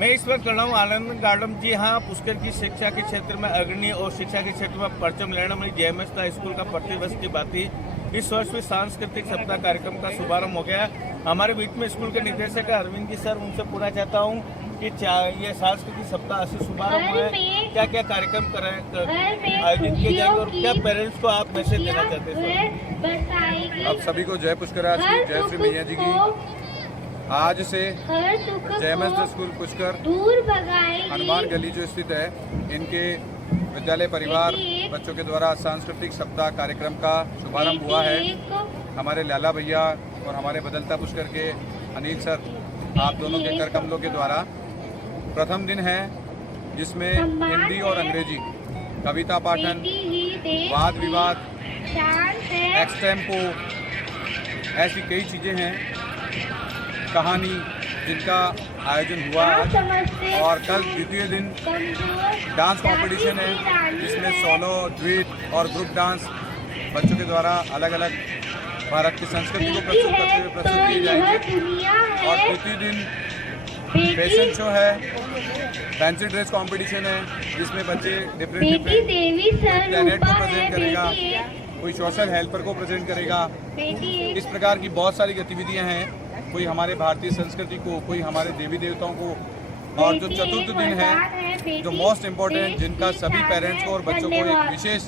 मैं इस वक्त खड़ा हूँ आनंद गार्डन जी हाँ, पुष्कर की शिक्षा के क्षेत्र में अग्रणी और शिक्षा के क्षेत्र में परचम लेने में JMS स्कूल का प्रतिवर्ष की बात ही इस वर्ष भी सांस्कृतिक सप्ताह कार्यक्रम का शुभारंभ हो गया। हमारे बीच में स्कूल के निदेशक अरविंद जी सर, उनसे पूछना चाहता हूँ कि ये सांस्कृतिक सप्ताह से शुभारंभ हुआ है, क्या क्या कार्यक्रम आयोजित किए जाएंगे और क्या पेरेंट्स को आप मैसेज देना चाहते हैं? आप सभी को जय पुष्कराज की, जय श्री मैया जी की। आज से JMS स्कूल पुष्कर हनुमान गली जो स्थित है, इनके विद्यालय परिवार बच्चों के द्वारा सांस्कृतिक सप्ताह कार्यक्रम का शुभारंभ हुआ है। हमारे लाला भैया और हमारे बदलता पुष्कर के अनिल सर, आप दोनों के कर कमलों के द्वारा प्रथम दिन है, जिसमें हिंदी और अंग्रेजी कविता पाठन, वाद विवाद, एक्सटेम्पो, ऐसी कई चीज़ें हैं, कहानी, जिनका आयोजन हुआ आज। और कल द्वितीय दिन डांस कंपटीशन है, जिसमें सोलो, ड्यूट और ग्रुप डांस बच्चों के द्वारा अलग अलग भारत की संस्कृति को प्रस्तुत करते हुए प्रस्तुत किए जाएंगे। और तृतीय दिन फैशन शो है, फैंसी ड्रेस कंपटीशन है, जिसमें बच्चे डिफरेंट टैलेंट को प्रेजेंट करेगा, कोई सोशल हेल्पर को प्रेजेंट करेगा। इस प्रकार की बहुत सारी गतिविधियां हैं, कोई हमारे भारतीय संस्कृति को, कोई हमारे देवी देवताओं को। और जो चतुर्थ दिन है, जो मोस्ट इम्पोर्टेंट, जिनका सभी पेरेंट्स को और बच्चों को एक विशेष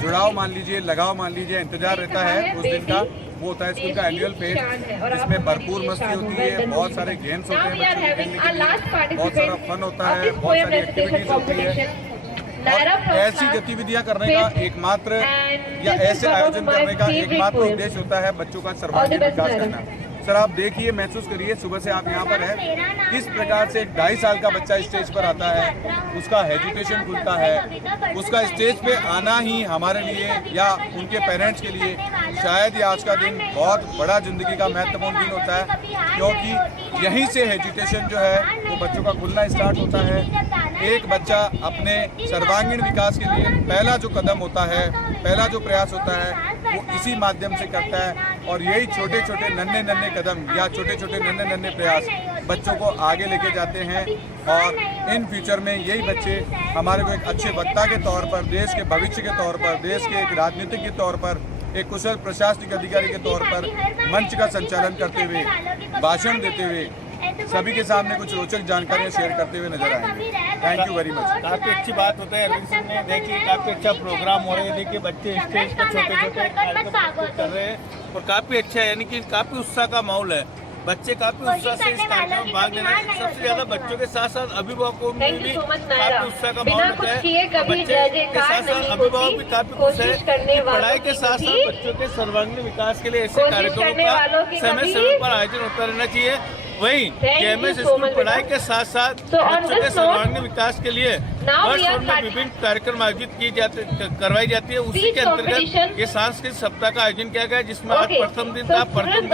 जुड़ाव मान लीजिए, लगाव मान लीजिए, इंतजार रहता है उस दिन का, वो होता है स्कूल का एनुअल फेस्ट, जिसमें भरपूर मस्ती होती है, बहुत सारे गेम्स होते हैं बच्चों को खेलने के लिए, बहुत सारा फन होता है, बहुत सारी एक्टिविटीज होती है। और ऐसी गतिविधियां करने का एकमात्र या ऐसे आयोजन करने का एकमात्र उद्देश्य होता है बच्चों का सर्वांगीण विकास करना। सर आप देखिए, महसूस करिए, सुबह से आप यहाँ पर हैं, किस प्रकार से 2.5 साल का बच्चा स्टेज पर आता है, उसका हेजिटेशन खुलता है, उसका स्टेज पे आना ही हमारे लिए या उनके पेरेंट्स के लिए शायद ये आज का दिन बहुत बड़ा जिंदगी का महत्वपूर्ण दिन होता है, क्योंकि यहीं से हेजिटेशन जो है वो बच्चों का खुलना स्टार्ट होता है। एक बच्चा अपने सर्वांगीण विकास के लिए पहला जो कदम होता है, पहला जो प्रयास होता है, वो इसी माध्यम से करता है। और यही छोटे छोटे नन्हे कदम या छोटे छोटे नन्हे प्रयास बच्चों को आगे लेके जाते हैं। और इन फ्यूचर में यही बच्चे हमारे को एक अच्छे वक्ता के तौर पर, देश के भविष्य के तौर पर, देश के एक राजनीतिक के तौर पर, एक कुशल प्रशासनिक अधिकारी के तौर पर मंच का संचालन करते हुए, भाषण देते हुए, सभी के सामने कुछ रोचक जानकारियां शेयर करते हुए नजर आएंगे। Thank you very much. काफी अच्छी बात होता है अरविंद सिंह ने, देखिए काफी अच्छा प्रोग्राम हो रहा है, देखिए बच्चे स्टेज पर छोटे छोटे कार्यक्रम कर रहे हैं और काफी अच्छा है, यानी कि काफी उत्साह का माहौल है, बच्चे काफी उत्साह से इस कार्यक्रम में भाग लेना। सबसे ज्यादा बच्चों के साथ साथ अभिभावकों में भी काफी उत्साह का माहौल होता है। बच्चे के साथ साथ अभिभावक भी काफी खुश है। पढ़ाई के साथ साथ बच्चों के सर्वांगीण विकास के लिए ऐसे कार्यक्रमों का समय समय पर आयोजन होता रहना चाहिए। वहीं JMS स्कूल पढ़ाई के साथ साथ बच्चों के सर्वांगीण विकास के लिए वर्ष भर में विभिन्न कार्यक्रम आयोजित करवाई जाती है। उसी के अंतर्गत ये सांस्कृतिक सप्ताह का आयोजन किया गया, जिसमें आज प्रथम दिन था। प्रथम दिन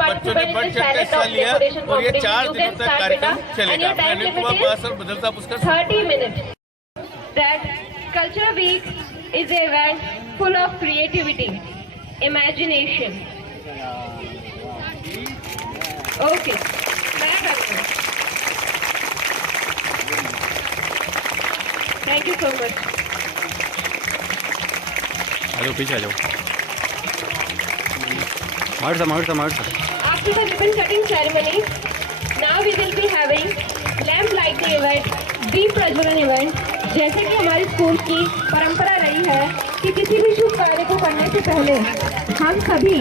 बच्चों ने बढ़ चढ़ कर हिस्सा लिया और ये 4 दिनों तक कार्यक्रम चलेगा। मैं अनिल कुमार बासर, बदलता पुष्कर। 30 minutes. That Culture Week is an event full of creativity, imagination. Okay. Thank you so much. आजो पीछे आ जाओ। मार सा। After the ribbon cutting ceremony, now we will be having lamp lighting event, दीप प्रज्वलन event। जैसे कि हमारे स्कूल की परंपरा रही है कि किसी भी शुभ कार्य को करने से पहले हम सभी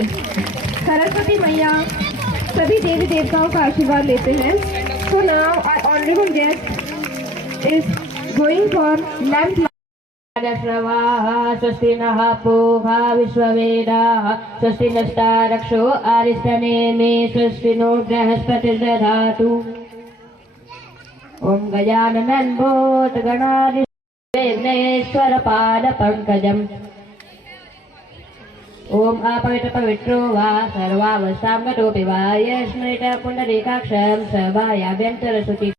सरस्वती मैया, सभी देवी देवताओं का आशीर्वाद लेते हैं। So now our honorable guest is going for lamp स्वस्ति नः पूषा विश्ववेदाः स्वस्ति नस्तारक्षो अरिष्टनेमि स्वस्ति नो बृहस्पतिर्दधातु। ओम गजाननं भूतगणाधीश्वर पादपङ्कजम्। ओम अपवित्रो वा सर्वावस्थां गतोऽपि वा यस्मृत पुण्डरीकाक्षं सभायाभ्यन्तरशुचि।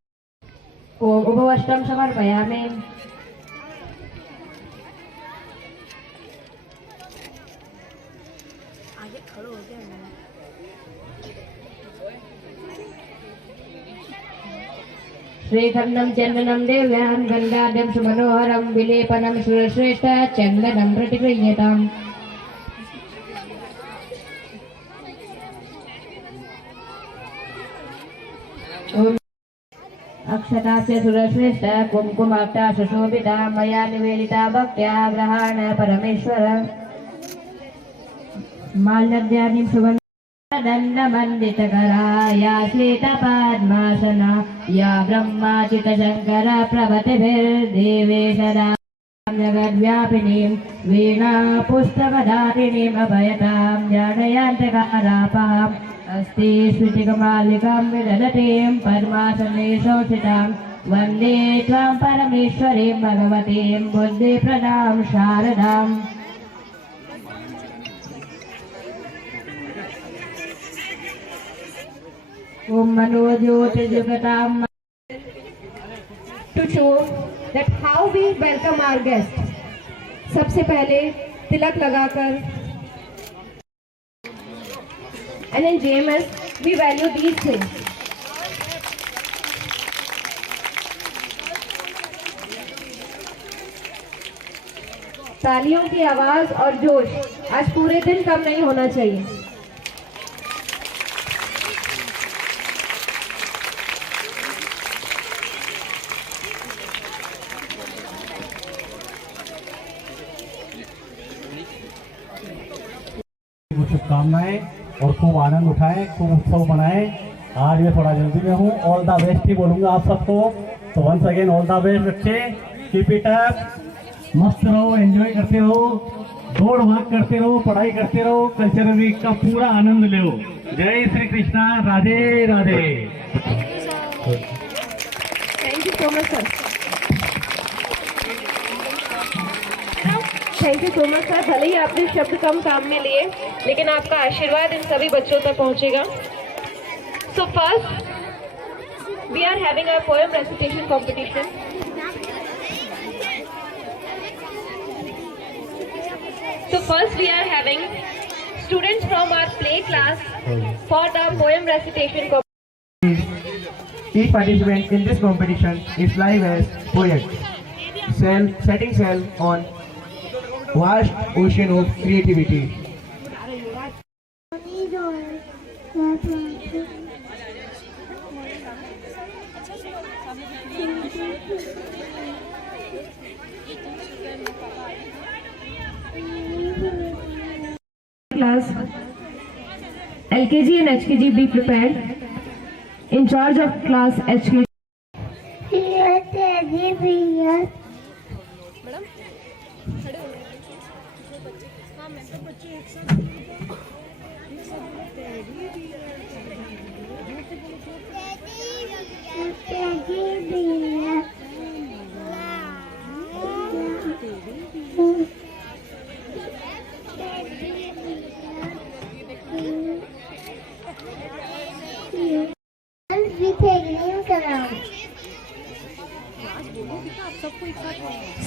ओम उपवस्त्रं समर्पयामि। श्रीखण्डं चन्दनं देव्यां गन्धाढ्यं सुमनोहरं विलेपनं सुरश्रेष्ठ चन्दनं प्रतिगृह्यताम्। अक्षतास्य सुरश्रेष्ठ कुङ्कुमाक्षा सुशोभिता मया निवेदिता भक्त्या ग्रहाण परमेश्वर। माल्यद्यानिं सुगन्ध दण्डमण्डितकरा या श्वेतपद्मासना या ब्रह्माच्युतशङ्कर प्रभृतिभिर्देवेशदा जगद्व्यापिनीं वीणा पुस्तकधारिणीम् अभयतां जानयान्तकारापाम् अस्ति स्फटिकमालिकां विदधतीं पद्मासने शोषितां वन्दे त्वां परमेश्वरीं भगवतीं बुद्धिप्रदां शारदाम्। ओम मनोज्योतिर्जुगतां। To show that how we welcome our guests, सबसे पहले तिलक लगाकर, and in JMS we value these things. तालियों की आवाज और जोश आज पूरे दिन कम नहीं होना चाहिए। शुभकामनाएं और खूब आनंद उठाएं, खूब उत्सव मनाएं। आज मैं थोड़ा जल्दी में हूँ, ऑल द बेस्ट ही बोलूंगा आप सबको। तो once again all the best बच्चे, कीप इट अप, मस्त रहो, एंजॉय करते रहो, दौड़ भाग करते रहो, पढ़ाई करते रहो, कल्चरल वीक का पूरा आनंद लो। जय श्री कृष्णा, राधे Radhe. Thank you so much sir. Thank you so much sir. भले ही आपने शब्द कम काम में लिए, लेकिन आपका आशीर्वाद इन सभी बच्चों तक पहुंचेगा। So first we are having a poem recitation competition. So first we are having students from our play class for the poem recitation competition. Each participant in this competition is live as poet, setting sail on vast ocean of creativity. Class LKG and HKG be prepared. In charge of class HKG.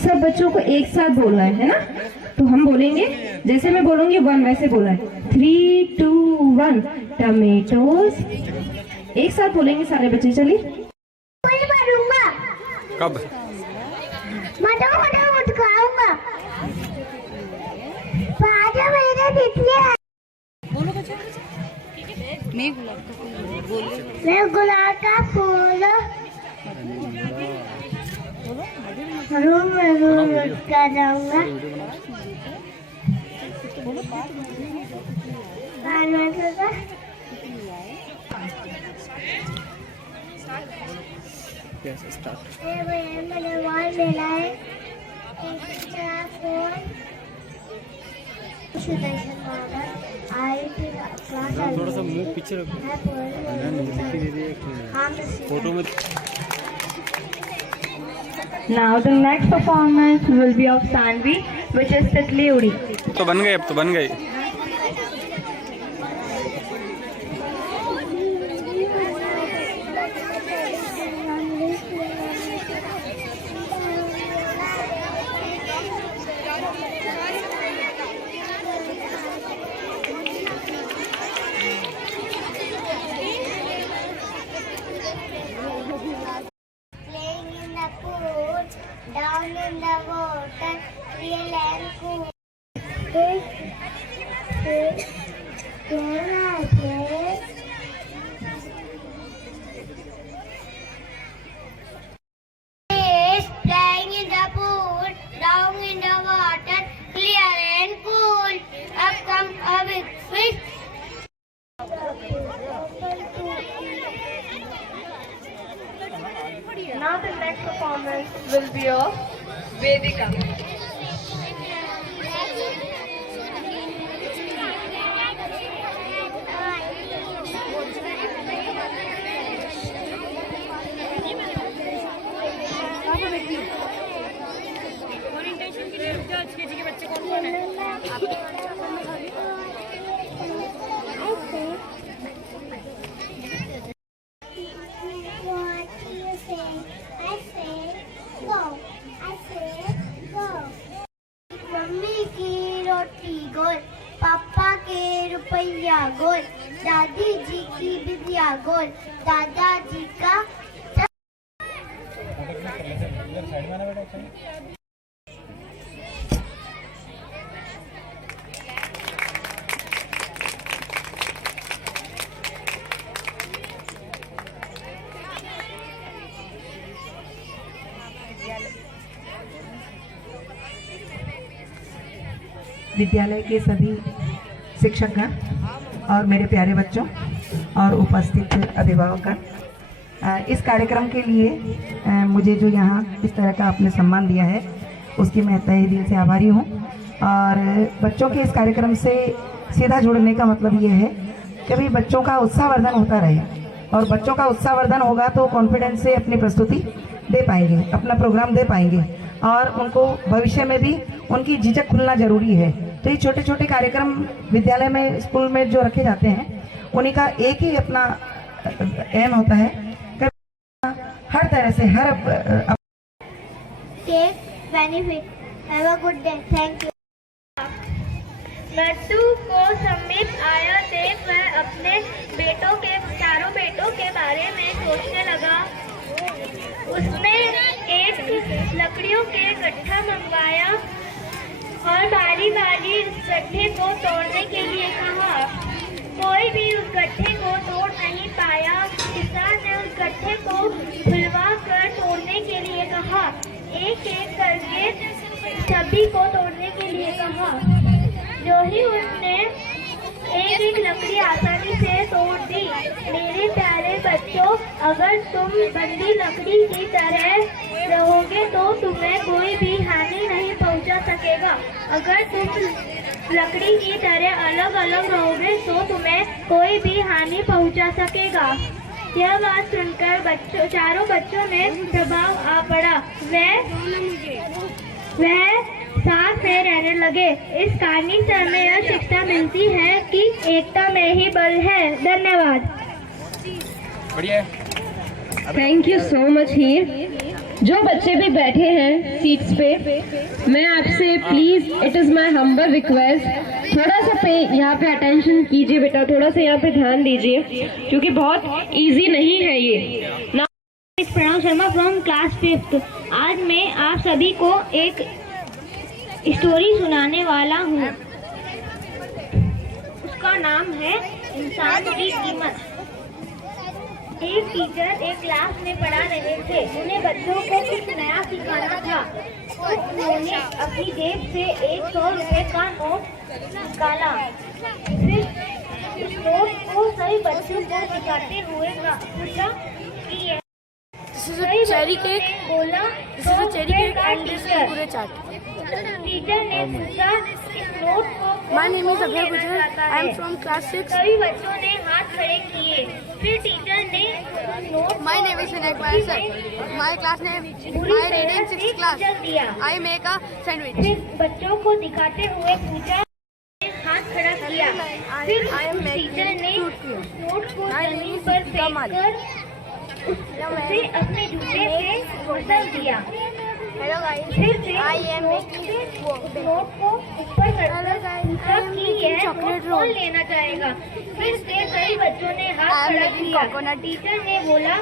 सब बच्चों को एक साथ बोलना है ना? तो हम बोलेंगे, जैसे मैं बोलूंगी 1 वैसे बोलना है। 3, 2, 1 टमेटोज। एक साथ बोलेंगे सारे बच्चे। चलिए। कब? मैं गुलाब का फूल कराऊंगा। थोड़ा सा मुंह पीछे रखो, फोटो में। Now the next performance will be of Sanvi, which is Titli Udi. तो बन गए, अब तो बन गए। water, real and cool. Fish playing in the pool, down in the water, clear and cool. Up comes a big fish. Now the next performance will be of Vedika. What do you say? I say go. I say go. Mummy की रोटी गोल, पापा के रुपया गोल, दादी जी की बिटिया गोल, दादाजी का विद्यालय के सभी शिक्षकगण और मेरे प्यारे बच्चों और उपस्थित अभिभावकगण, इस कार्यक्रम के लिए मुझे जो यहाँ इस तरह का आपने सम्मान दिया है उसकी मैं तहे दिल से आभारी हूँ। और बच्चों के इस कार्यक्रम से सीधा जुड़ने का मतलब ये है कि भाई बच्चों का उत्साहवर्धन होता रहे, और बच्चों का उत्साहवर्धन होगा तो कॉन्फिडेंस से अपनी प्रस्तुति दे पाएंगे, अपना प्रोग्राम दे पाएंगे, और उनको भविष्य में भी उनकी झिझक खुलना जरूरी है। तो ये छोटे छोटे कार्यक्रम विद्यालय में, स्कूल में जो रखे जाते हैं, उन्हीं का एक ही अपना एम होता है कि हर तरह से take benefit. Have a good day. Thank you. Nattu को समीप आया देख वह अपने चारों बेटों के बारे में सोचने लगा। उसने एक लकड़ियों के गट्ठा मंगवाया और बारी बारी उस गट्ठे को तोड़ने के लिए कहा। कोई भी उस गट्ठे को तोड़ नहीं पाया। किसान ने उस गट्ठे को खुलवा कर तोड़ने के लिए कहा। एक एक करके सभी को तोड़ने के लिए कहा। जो ही उसने एक एक लकड़ी आसानी से तोड़ दी। मेरे प्यारे बच्चों, अगर तुम बंदी लकड़ी की तरह रहोगे तो तुम्हें कोई भी हानि नहीं पहुंचा सकेगा। अगर तुम लकड़ी की तरह अलग अलग रहोगे तो तुम्हें कोई भी हानि पहुंचा सकेगा। यह बात सुनकर चारों बच्चों में दबाव आ पड़ा। वह साथ में रहने लगे। इस कहानी से हमें यह शिक्षा मिलती है कि एकता में ही बल है। धन्यवाद। बढ़िया। थैंक यू सो मच हीर। जो बच्चे भी बैठे हैं सीट्स पे, मैं आपसे please, it is my humble request, थोड़ा सा यहाँ पे अटेंशन कीजिए बेटा, थोड़ा सा यहाँ पे ध्यान दीजिए, क्योंकि बहुत इजी नहीं है ये। Pranav Sharma from class 5th। आज मैं आप सभी को एक स्टोरी सुनाने वाला हूँ। उसका नाम है इंसान की कीमत। एक टीचर एक क्लास में पढ़ा रहे थे। उन्हें बच्चों को कुछ नया सिखाना था। तो उन्होंने अपनी जेब से 100 रुपए का नोट निकाला। फिर उस नोट को सभी बच्चों को दिखाते हुए पूछा कि चेरी केक बोला तो चेरी केक एंड पूरे चाट। टीचर ने पूछा इस नोट को माय नेम इज अभय गुजर, आई एम फ्रॉम क्लास 6। सभी बच्चों ने हाथ खड़े किए। फिर टीचर ने note my name is Vinayak Kumar sir, my class name my reading 6th class, I make a sandwich. फिर बच्चों को दिखाते हुए पूछा, हाथ खड़ा किया। फिर टीचर ने नोट को जमीन पर फेंककर उसे अपने जूते से मसल दिया। Hello guys, फिर से I am making नोट को ऊपर करकर पूछा कि यह नोट कौन लेना चाहेगा। फिर से कई बच्चों ने हाथ खड़ा किया। टीचर ने बोला,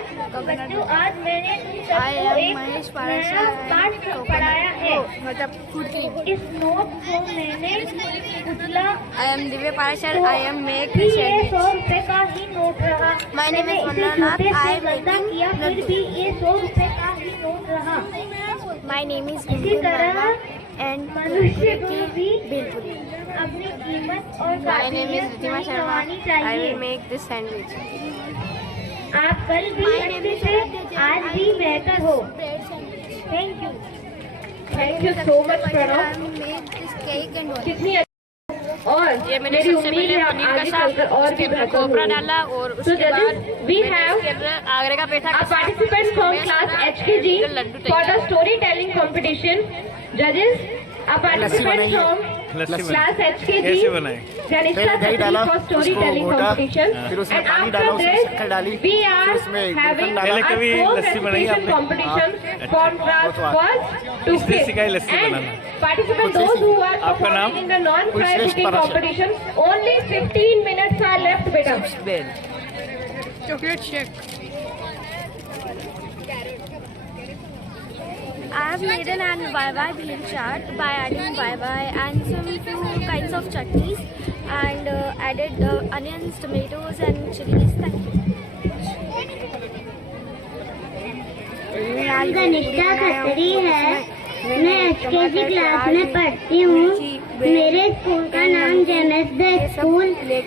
बच्चों आज मैंने तुम सबको एक नया पाठ पढ़ाया है। इस नोट को मैंने उछला। I am Divya Parashar. I am make भी ये 100 रुपए का ही नोट रहा। My name मैंने is इसे Vannath. जूते I से am गंदा making किया, फिर भी ये 100 रुपए का ही नोट रहा। My name is इसी तरह and मनुष्य को भी अपनी कीमत और My name is काबिलियत Ritima नहीं Sharma. गंवानी I चाहिए। will make this sandwich. आप कल भी अच्छे से आज भी बेहतर हो। Thank you. Thank you so much Pranav. Make this cake and what? कितनी और ये मैंने मेरी सबसे उम्मीद पहले है आप पनीर का आगे साग, चलकर और भी उसके बाद बेहतर कोपरा होंगे। डाला और So उसके बाद judges, we have आगरे का पेठा our participants from class HKG for the storytelling competition. Judges, our participants from class HKG कैसे बनाए? Ganesha Khatri for storytelling competition. And after this, we are having पहले a कभी folk लस्सी बनाई recitation आपने? competition from class 1 to इसने 5th. सिखाई लस्सी And बनाना। participants, those who are आपका नाम? performing in the non-fry cooking competition, only 15 minutes are left, beta. Chocolate shake. I have made an bye-bye bean chart by adding bye-bye and some few kinds of chutneys and added onions, tomatoes and chilies. Thank you. नाम गनिष्ठा खत्री है। मैं HKG class में पढ़ती हूँ। मेरे स्कूल का नाम जेएमएस स्कूल है।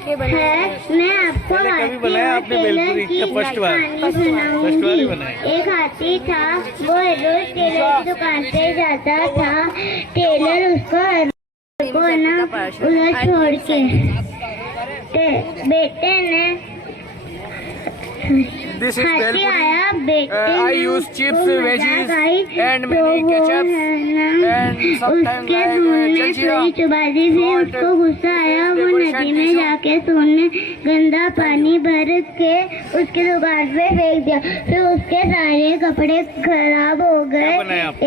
मैं आपको पहले कभी हाथी बनाया और आपने टेलर भेलपुरी? की क्या फर्स्ट बार? कहानी फर्स्ट बार ही सुनाऊंगी। बनाया। एक हाथी था, वो रोज टेलर की दुकान पे जाता था। टेलर उसको ना उधर छोड़ के बेटे ने This is हाथी आया, बेटे I use chips, veggies and many ketchups and sometimes उसके like सोने jaljeera. थोड़ी चुबादी से उसको गुस्सा आया। वो नदी में जाके सोने गंदा पानी भर के उसके दुकान पे फेंक दिया। फिर उसके सारे कपड़े खराब हो गए।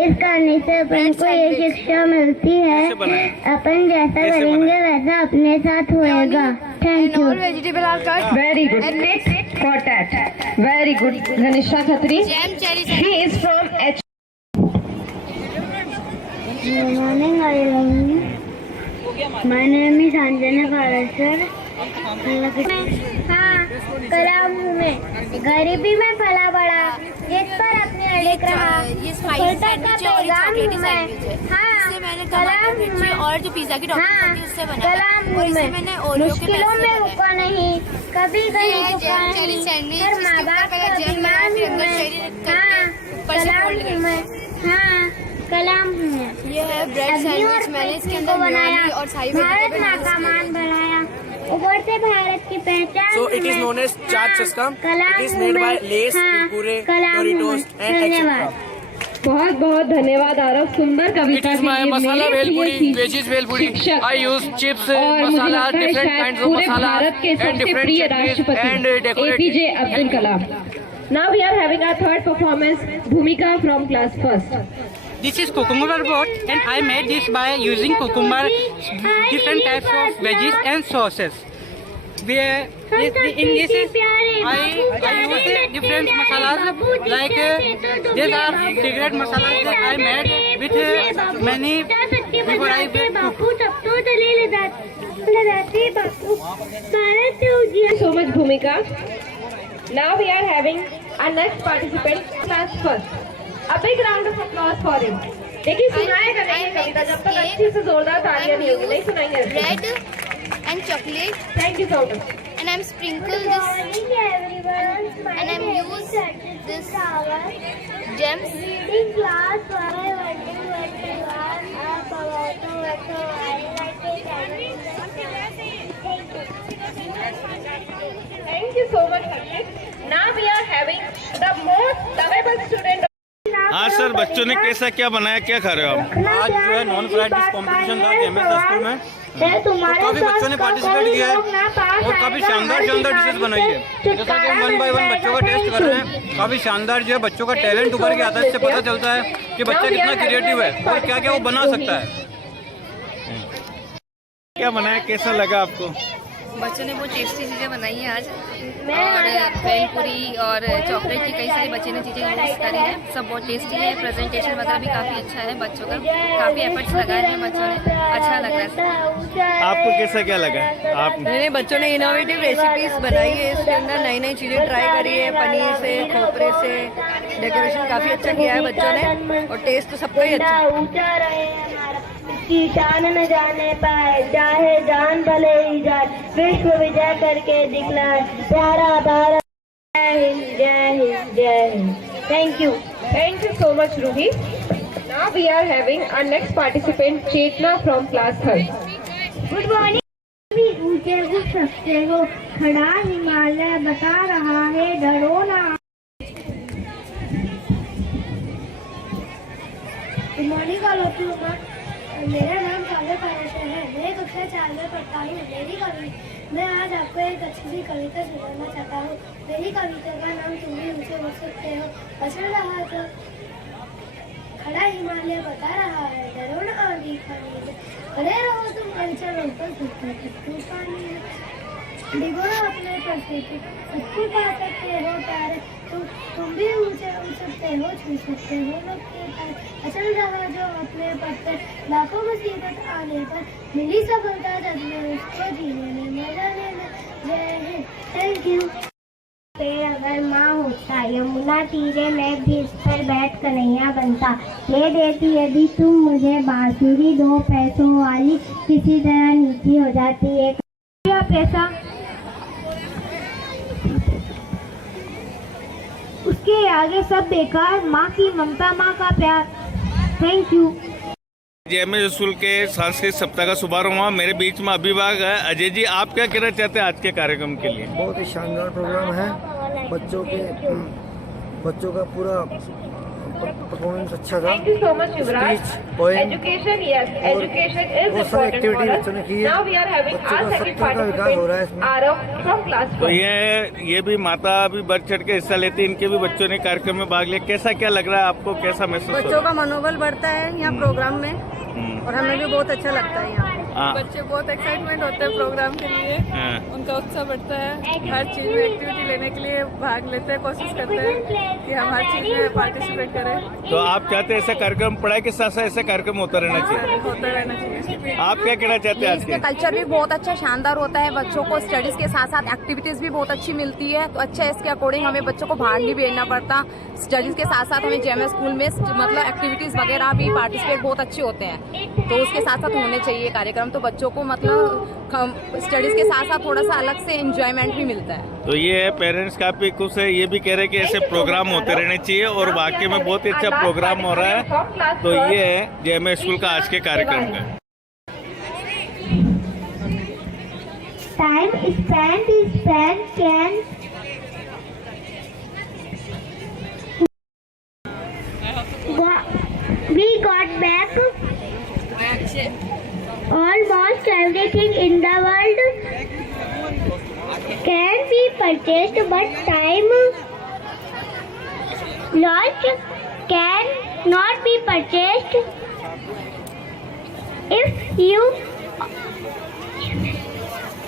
इस कहानी से अपन को ये शिक्षा मिलती है, अपन जैसा करेंगे वैसा अपने साथ होएगा। Thank you. Very good. Next for that. Very good. Ganesha Khatri. He is from H. Good morning, everyone. My name is Anjana Parashar. हाँ, कलाम में गरीबी में पला बड़ा, जिस पर अपने अड़िग रहा। छोटा सा पैगाम हूँ मैं। हाँ, कलाम हूँ मैं। और जो पिज्जा की टॉपिंग होती है उससे बनाया कलाम और हूँ इसे मैं। मैंने ओरियो के मुश्किलों पैसे में बनाए। रुका नहीं, कभी कहीं रुका नहीं। हर माँ बाप का अभिमान हूँ मैं। हाँ, कलाम हूँ मैं। हाँ, कलाम हूँ मैं। ये है ब्रेड सैंडविच, मैंने इसके अंदर बनाया, मेयोनी और सारी भारत माँ का मान बढ़ाया, ऊपर से भारत की पहचान। So it is known as chaat system. It is made by Lay's, Kurkure, Doritos and etc. बहुत बहुत धन्यवाद आरव, सुंदर It कविता is my masala bhelpuri, veggies bhelpuri. I use chips, और मुझे masala, लगता है different शायद kinds of पूरे masala भारत के and सबसे different प्रिय chutneys राष्ट्रपति and decorative. APJ Abdul Kalam. Now we are having our third performance, Bhumika from class first. This is cucumber boat and I made this by using cucumber, different types of veggies and sauces. In this I use different masalas like these are secret masalas that I made with many before I cook. So much Bhumika. Now we are having our next participant, class first. A big round of applause for him. देखिए सुनाएगा नहीं कविता जब तक अच्छे से जोरदार तालियां नहीं होगी, नहीं सुनाएंगे। Bread and chocolate. Thank you so much. And I'm sprinkle this and I'm use this gems. Reading class Thank you so much, Harshit. Now we are having the most lovable student. हाँ सर, बच्चों ने कैसा क्या बनाया, क्या खा रहे हो आप? आज जो है नॉन फ्राइड डिश कॉम्पिटिशन था जेएमएस स्कूल में, तो काफी बच्चों ने पार्टिसिपेट किया है और काफी शानदार डिशेस बनाई है। जैसा कि हम 1 बाय 1 बच्चों का टेस्ट कर रहे हैं, काफी शानदार जो है बच्चों का टैलेंट उभर के आता है। इससे पता चलता है कि बच्चा कितना क्रिएटिव है और क्या क्या वो बना सकता है। क्या बनाया, कैसा लगा आपको? बच्चों ने बहुत टेस्टी चीज़ें बनाई हैं आज, और भेलपुरी और चॉकलेट की कई सारी बच्चे ने चीज़ें यूज़ करी हैं। सब बहुत टेस्टी है, प्रेजेंटेशन वगैरह भी काफ़ी अच्छा है, बच्चों का काफ़ी एफर्ट्स लगाए हैं बच्चों ने, अच्छा लग रहा है। आपको कैसा क्या लगा? आपने बच्चों ने इनोवेटिव रेसिपीज बनाई है, इसके अंदर नई नई चीज़ें ट्राई करी है, पनीर से, खोपरे से, डेकोरेशन काफ़ी अच्छा किया है बच्चों ने, और टेस्ट तो सबका ही अच्छा है। की शान न जाने पाए, चाहे जान भले ही जाए, विश्व विजय करके दिखलाए प्यारा भारत। जय हिंद, जय हिंद, जय Hind. Thank you. Thank you so much, Ruhi. Now we are having our next participant, Chetna from class 3rd. Good morning. ऊंचे उठ सकते हो, खड़ा हिमालय बता रहा है, डरो ना। Good morning, all of you. मेरा नाम काव्य पाराशर है, मैं कक्षा 4 में पढ़ता हूँ। मैं आज आपको एक अच्छी सी कविता सुनाना चाहता हूँ। मेरी कविता का नाम तुम भी ऊंचे उठ सकते हो। अचल रहा तो खड़ा हिमालय बता रहा है, डरो ना और दिखाने में, खड़े रहो तुम अनचल ऊपर पानी में, डिगोरा अपने परिस्थिति सबको पा सकते हो प्यारे, तुम भी ऊंचे उठ सकते हो, छू सकते हो लोग के पैर। अचल रहा जो अपने पत्ते, लाखों मुसीबत आने पर मिली सफलता जब में उसको जीने में मजा लेना। जय हिंद, थैंक यू। पेड़ अगर माँ होता, यमुना तीरे में भी इस पर बैठ कन्हैया बनता, ले देती यदि तुम मुझे बांसुरी 2 पैसों वाली, किसी तरह नीची हो जाती है पैसा, उसके आगे सब बेकार, माँ की ममता, माँ का प्यार। Thank you. जेएमएस स्कूल के सांस्कृतिक सप्ताह का शुभारंभ हुआ। मेरे बीच में अभिभावक है अजय जी, आप क्या कहना चाहते हैं आज के कार्यक्रम के लिए? बहुत ही शानदार प्रोग्राम है, बच्चों का पूरा परफॉर्मेंस अच्छा था। Thank you so much, Yuvraj. Education, yes, education is important for us. Now we are having our second participant, Arav from class 4. तो ये भी माता भी बढ़ चढ़ के हिस्सा लेती है, इनके भी बच्चों ने कार्यक्रम में भाग लिया। कैसा क्या लग रहा है आपको, कैसा महसूस हो रहा है? बच्चों का मनोबल बढ़ता है यहाँ प्रोग्राम में, और हमें भी बहुत अच्छा लगता है यहाँ। बच्चे बहुत एक्साइटमेंट होते हैं प्रोग्राम के लिए, उनका उत्साह बढ़ता है, हर चीज़ में एक्टिविटी लेने के लिए भाग लेते हैं, कोशिश करते हैं कि हम हर चीज़ में पार्टिसिपेट करें। तो आप चाहते हैं ऐसा कार्यक्रम, पढ़ाई के साथ साथ ऐसा कार्यक्रम होता रहना चाहिए? होता रहना चाहिए। आप क्या कहना चाहते हैं आज के? कल्चर भी बहुत अच्छा शानदार होता है, बच्चों को स्टडीज के साथ साथ एक्टिविटीज भी बहुत अच्छी मिलती है, तो अच्छा है, इसके अकॉर्डिंग हमें बच्चों को बाहर नहीं भेजना पड़ता। स्टडीज के साथ साथ हमें जेएमएस स्कूल में मतलब एक्टिविटीज वगैरह भी पार्टिसिपेट बहुत अच्छे होते हैं, तो उसके साथ साथ होने चाहिए कार्यक्रम, तो बच्चों को मतलब स्टडीज के साथ साथ थोड़ा सा अलग से एंजॉयमेंट भी मिलता है। तो ये पेरेंट्स काफी खुश है, ये भी कह रहे हैं कि ऐसे प्रोग्राम होते रहने चाहिए, और वाकई में बहुत ही अच्छा प्रोग्राम हो रहा है। तो ये है जेएमएस स्कूल का आज के कार्यक्रम का। Time spent can we got back almost everything in the world can be purchased, but time lost can not be purchased. If you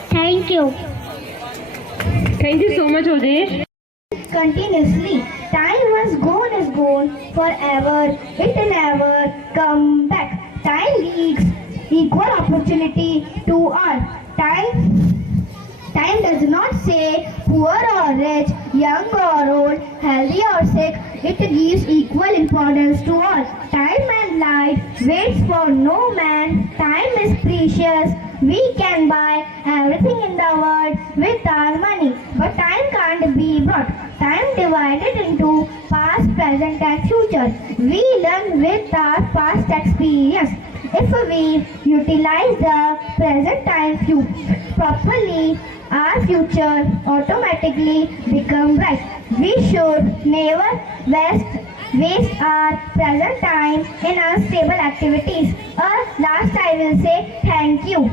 Thank you. Thank you so much, Udesh. Continuously, time was gone is gone forever. It never come back. Time gives equal opportunity to all. Time does not say poor or rich, young or old, healthy or sick. It gives equal importance to all. Time and life waits for no man. Time is precious. We can buy everything in the world with our money, but time can't be bought. Time divided into past, present and future. We learn with our past experience. If we utilize the present time properly, our future automatically become bright. We should never waste our present time in unstable activities. Last I will say thank you.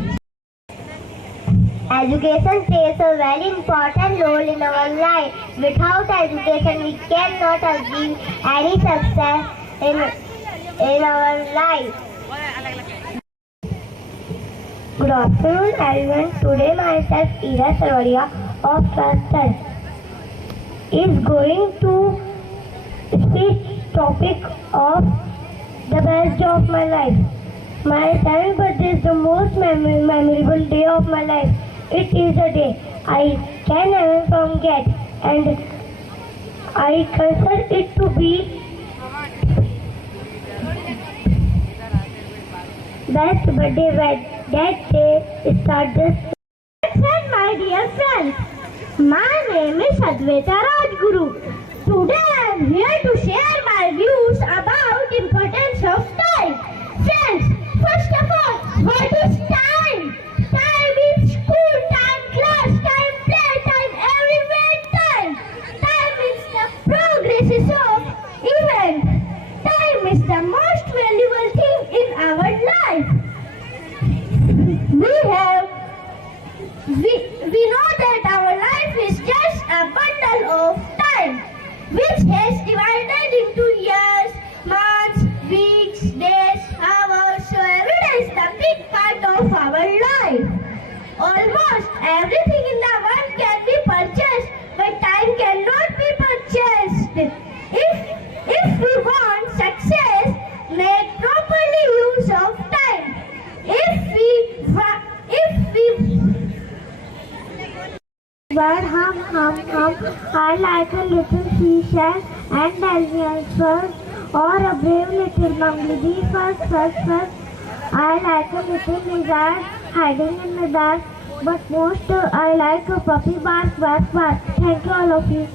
Education plays a very important role in our life. Without education, we cannot achieve any success in our life. Good afternoon, everyone. Today, myself, Ira Sarvaria of First is going to speak topic of the best day of my life. My 7th birthday is the most memorable day of my life. It is a day I can never forget, and I consider it to be best birthday. That day started. My dear friends, my name is Advaita Rajguru. Today I am here to share my views about the importance of time. Friends, first of all, what is time? Time is school time, class time, play time, everywhere time. Time is the progress of event. Time is the most valuable thing in our life. We know that our life is just a bundle of time, which has divided into years, months, weeks, days, hours. So every day is the big part of our life. Almost everything in the world can be purchased, but time cannot be purchased. If we want success, make properly use of time. I like a little seashell and alliance first, or a brave little bumblebee first. I like a little lizard hiding in the dark, but most I like a puppy bark. Thank you all of you.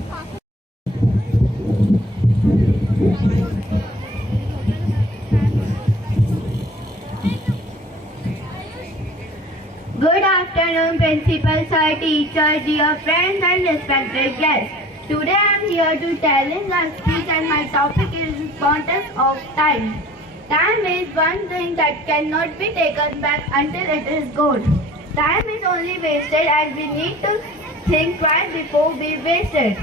Good afternoon, principal, sir, teacher, dear friends and respected guests. Today I am here to tell in a speech, and my topic is importance of time. Time is one thing that cannot be taken back until it is gone. Time is only wasted, and we need to think twice before we waste it.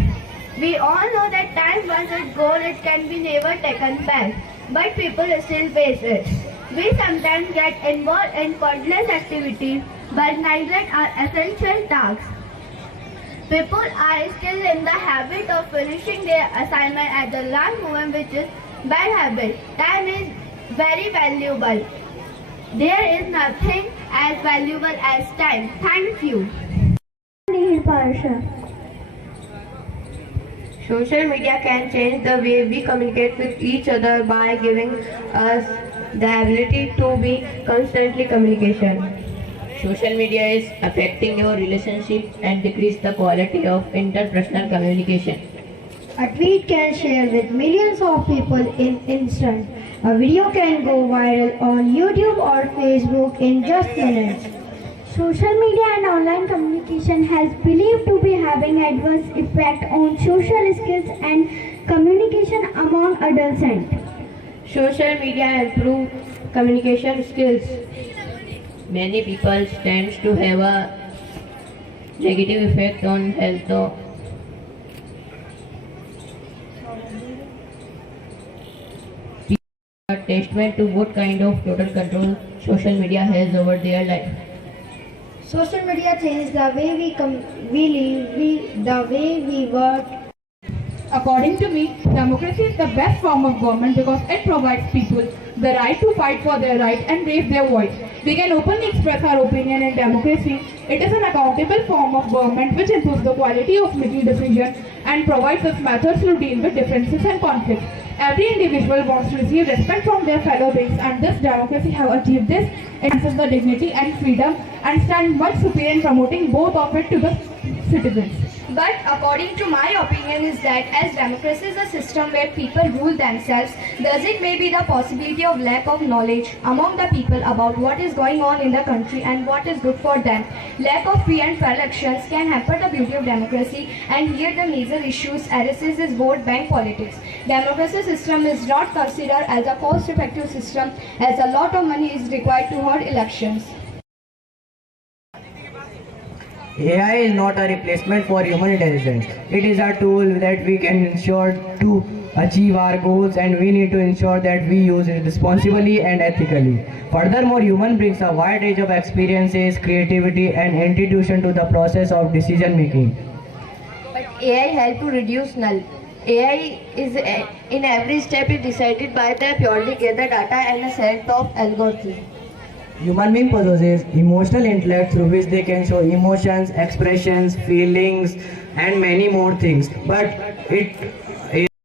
We all know that time once it's gone, it can be never taken back, but people still waste it. We sometimes get involved in pointless activities but neglect our essential tasks. People are still in the habit of finishing their assignment at the last moment, which is bad habit. Time is very valuable. There is nothing as valuable as time. Thank you. Social media can change the way we communicate with each other by giving us the ability to be constantly communication. Social media is affecting your relationship and decrease the quality of interpersonal communication. A tweet can share with millions of people in instant. A video can go viral on YouTube or Facebook in just minutes. Social media and online communication has believed to be having adverse effect on social skills and communication among adolescents. Social media improve communication skills. Many people tend to have a negative effect on health. A testament to what kind of total control social media has over their life. Social media changes the way we live, the way we work. According to me, democracy is the best form of government because it provides people the right to fight for their right and raise their voice. We can openly express our opinion in democracy. It is an accountable form of government which improves the quality of making decisions and provides us methods to deal with differences and conflicts. Every individual wants to receive respect from their fellow beings, and this democracy have achieved this. It enhances the dignity and freedom and stand much superior in promoting both of it to the citizens. But according to my opinion is that as democracy is a system where people rule themselves, does it may be the possibility of lack of knowledge among the people about what is going on in the country and what is good for them. Lack of free and fair elections can hamper the beauty of democracy, and here the major issues arises is vote bank politics. Democracy system is not considered as a cost-effective system as a lot of money is required to hold elections. AI is not a replacement for human intelligence. It is a tool that we can ensure to achieve our goals, and we need to ensure that we use it responsibly and ethically. Furthermore, human brings a wide range of experiences, creativity and intuition to the process of decision making. But AI help to reduce null. AI is in every step is decided by the purely gathered data and a set of algorithms. Human being possesses emotional intellect through which they can show emotions, expressions, feelings and many more things. But it